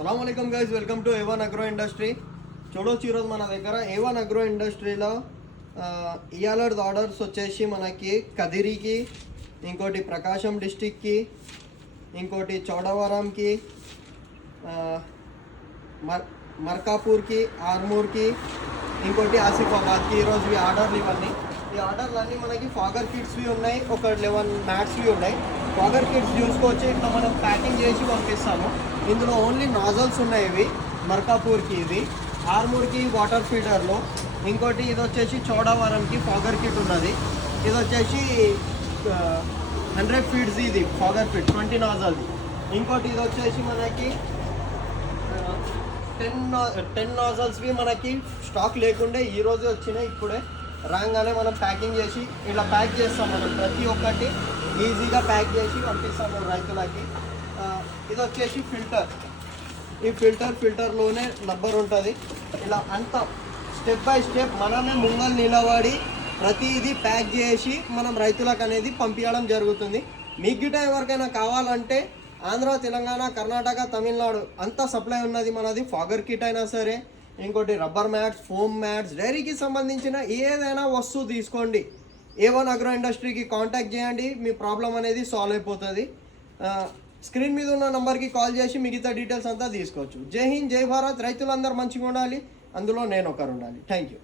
అస్సలాముఅలైకుం guys, welcome to A1 agro industry. చూడొచ్చు ఈరోజు మన దగ్గర A1 అగ్రో ఇండస్ట్రీలో ఇయాల ఆర్డర్స్ వచ్చేసి మనకి కదిరికి, ఇంకోటి ప్రకాశం డిస్టిక్కి, ఇంకోటి చౌడవరంకి, మర్కాపూర్కి, ఆర్మూర్కి, ఇంకోటి ఆసిఫాబాద్కి ఈరోజు ఆర్డర్లు ఇవన్నీ. ఈ ఆర్డర్లన్నీ మనకి ఫాగర్ కిట్స్వి ఉన్నాయి, ఒక 11 మ్యాట్స్వి ఉన్నాయి. ఫాగర్ కిట్స్ చూసుకోవచ్చు, ఇట్లా మనం ప్యాకింగ్ చేసి పంపిస్తాము. ఇందులో ఓన్లీ నాజల్స్ ఉన్నాయి. ఇవి మర్కాపూర్కి, ఇది ఆర్మూర్కి వాటర్ ఫీడర్లో. ఇంకోటి ఇది వచ్చేసి చౌడవరంకి ఫాగర్ కిట్ ఉన్నది. ఇది వచ్చేసి 100 ఫీట్స్, ఇది ఫాగర్ కిట్ 20 నాజల్ది. ఇంకోటి ఇది వచ్చేసి మనకి 10 నాజల్స్వి మనకి స్టాక్ లేకుండే ఈరోజు వచ్చినాయి. ఇప్పుడే రాగానే మనం ప్యాకింగ్ చేసి ఇలా ప్యాక్ చేస్తాం. మనం ప్రతి ఒక్కటి ఈజీగా ప్యాక్ చేసి పంపిస్తాము రైతులకి. ఇది వచ్చేసి ఫిల్టర్. ఈ ఫిల్టర్లోనే రబ్బర్ ఉంటుంది. ఇలా అంతా స్టెప్ బై స్టెప్ మనమే ముంగల్ నిలబడి ప్రతిదీ ప్యాక్ చేసి మనం రైతులకు అనేది పంపించడం జరుగుతుంది. మీకు గిట్ట ఎవరికైనా కావాలంటే ఆంధ్ర, తెలంగాణ, కర్ణాటక, తమిళనాడు అంతా సప్లై ఉన్నది మనది. ఫాగర్ కిట్ అయినా సరే, ఇంకోటి రబ్బర్ మ్యాట్స్, ఫోమ్ మ్యాట్స్, డైరీకి సంబంధించిన ఏదైనా వస్తువు తీసుకోండి. A1 అగ్రో ఇండస్ట్రీకి కాంటాక్ట్ చేయండి, మీ ప్రాబ్లం అనేది సాల్వ్ అయిపోతుంది. స్క్రీన్ మీద ఉన్న నంబర్కి కాల్ చేసి మిగతా డీటెయిల్స్ అంతా తీసుకోవచ్చు. జై హింద్, జై భారత్. రైతులందరూ మంచిగా ఉండాలి, అందులో నేను ఒకరు ఉండాలి. Thank you.